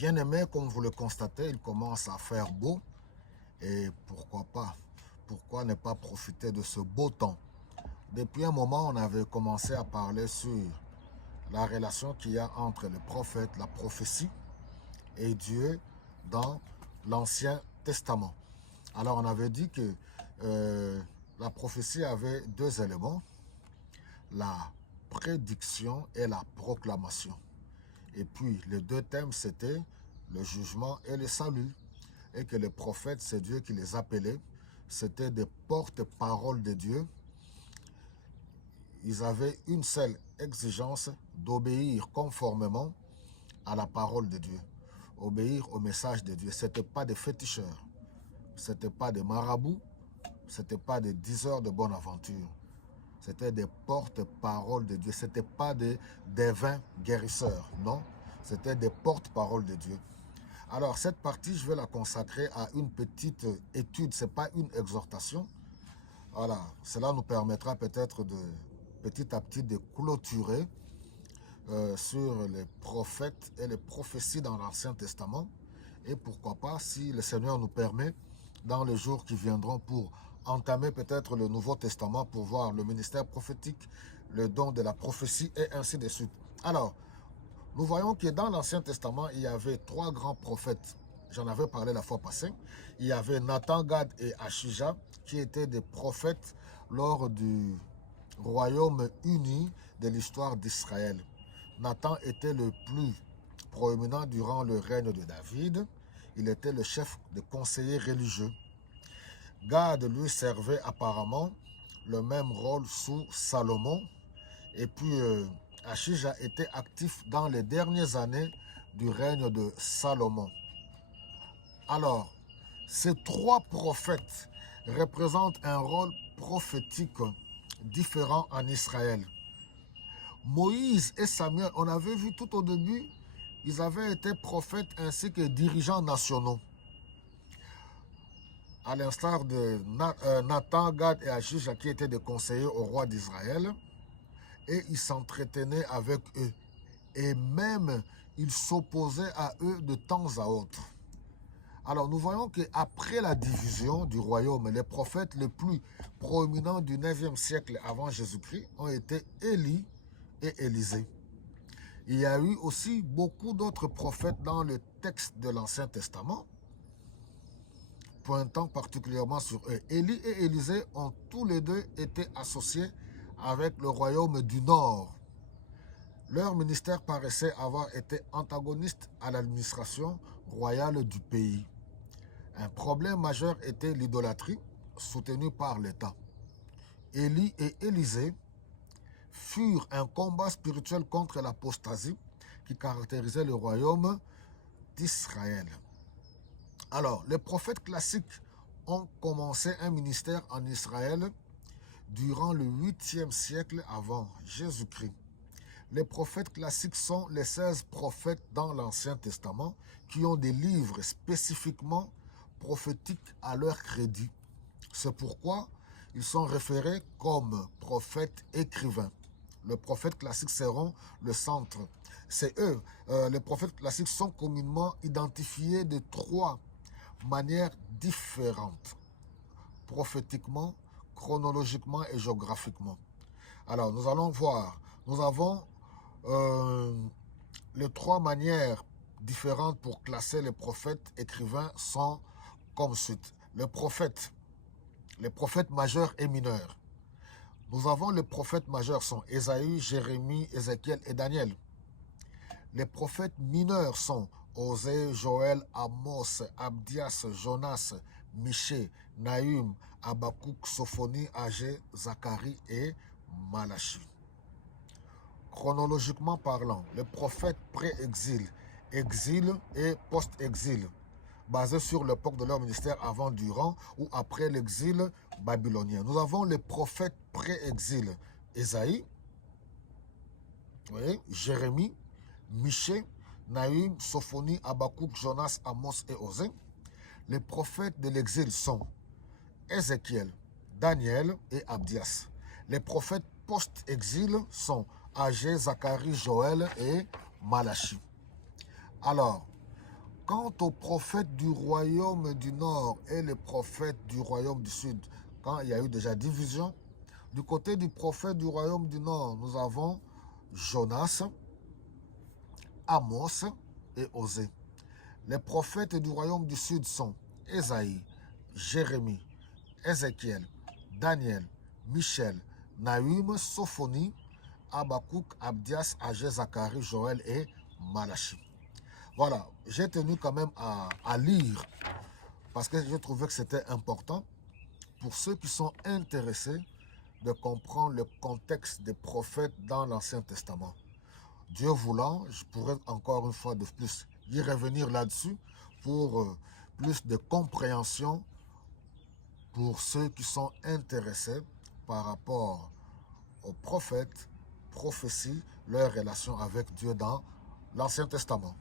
Bien aimé, comme vous le constatez, il commence à faire beau. Et pourquoi pas? Pourquoi ne pas profiter de ce beau temps? Depuis un moment, on avait commencé à parler sur la relation qu'il y a entre le prophète, la prophétie et Dieu dans l'Ancien Testament. Alors, on avait dit que la prophétie avait deux éléments, la prédiction et la proclamation. Et puis, les deux thèmes, c'était le jugement et le salut. Et que les prophètes, c'est Dieu qui les appelait. C'était des porte-paroles de Dieu. Ils avaient une seule exigence, d'obéir conformément à la parole de Dieu. Obéir au message de Dieu. Ce n'était pas des féticheurs. Ce n'était pas des marabouts. Ce n'était pas des diseurs de bonne aventure. C'était des porte-paroles de Dieu. Ce n'était pas des devins guérisseurs. Non. C'était des porte-paroles de Dieu. Alors, cette partie, je vais la consacrer à une petite étude. Ce n'est pas une exhortation. Voilà. Cela nous permettra peut-être de, petit à petit, de clôturer sur les prophètes et les prophéties dans l'Ancien Testament. Et pourquoi pas, si le Seigneur nous permet, dans les jours qui viendront, pour entamer peut-être le Nouveau Testament, pour voir le ministère prophétique, le don de la prophétie et ainsi de suite. Alors, nous voyons que dans l'Ancien Testament, il y avait trois grands prophètes. J'en avais parlé la fois passée. Il y avait Nathan, Gad et Achija, qui étaient des prophètes lors du royaume uni de l'histoire d'Israël. Nathan était le plus proéminent durant le règne de David. Il était le chef des conseillers religieux. Gad lui servait apparemment le même rôle sous Salomon. Et puis Achija était actif dans les dernières années du règne de Salomon. Alors, ces trois prophètes représentent un rôle prophétique différent en Israël. Moïse et Samuel, on avait vu tout au début, ils avaient été prophètes ainsi que dirigeants nationaux. À l'instar de Nathan, Gad et Achija qui étaient des conseillers au roi d'Israël. Et ils s'entretenaient avec eux. Et même, ils s'opposaient à eux de temps à autre. Alors, nous voyons qu'après la division du royaume, les prophètes les plus proéminents du 9e siècle avant Jésus-Christ ont été Élie et Élisée. Il y a eu aussi beaucoup d'autres prophètes dans le texte de l'Ancien Testament, pointant particulièrement sur eux. Élie et Élisée ont tous les deux été associés avec le royaume du Nord. Leur ministère paraissait avoir été antagoniste à l'administration royale du pays. Un problème majeur était l'idolâtrie soutenue par l'État. Élie et Élisée furent un combat spirituel contre l'apostasie qui caractérisait le royaume d'Israël. Alors, les prophètes classiques ont commencé un ministère en Israël durant le 8e siècle avant Jésus-Christ. Les prophètes classiques sont les 16 prophètes dans l'Ancien Testament qui ont des livres spécifiquement prophétiques à leur crédit. C'est pourquoi ils sont référés comme prophètes écrivains. Les prophètes classiques seront le centre. C'est eux, les prophètes classiques sont communément identifiés de trois manières différentes, prophétiquement, chronologiquement et géographiquement. Alors, nous allons voir. Nous avons les trois manières différentes pour classer les prophètes écrivains sont comme suite. Les prophètes majeurs et mineurs. Nous avons les prophètes majeurs sont Ésaïe, Jérémie, Ézéchiel et Daniel. Les prophètes mineurs sont Osée, Joël, Amos, Abdias, Jonas, Michée, Nahum, Habakkuk, Sophonie, Agé, Zacharie et Malachie. Chronologiquement parlant, les prophètes pré-exil, exil et post-exil, basés sur l'époque de leur ministère avant, durant ou après l'exil babylonien. Nous avons les prophètes pré-exil, Ésaïe, Jérémie, Michée, Nahum, Sophonie, Habakkuk, Jonas, Amos et Osée. Les prophètes de l'exil sont Ézéchiel, Daniel et Abdias. Les prophètes post-exil sont Agé, Zacharie, Joël et Malachie. Alors, quant aux prophètes du royaume du nord et les prophètes du royaume du sud, quand il y a eu déjà division, du côté du prophète du royaume du nord, nous avons Jonas, Amos et Osée. Les prophètes du royaume du sud sont Ésaïe, Jérémie, Ézéchiel, Daniel, Michel, Nahum, Sophonie, Habakkuk, Abdias, Agé, Zacharie, Joël et Malachi. Voilà, j'ai tenu quand même à lire parce que je trouvais que c'était important pour ceux qui sont intéressés de comprendre le contexte des prophètes dans l'Ancien Testament. Dieu voulant, je pourrais encore une fois de plus y revenir là-dessus pour plus de compréhension pour ceux qui sont intéressés par rapport aux prophètes, prophéties, leur relation avec Dieu dans l'Ancien Testament.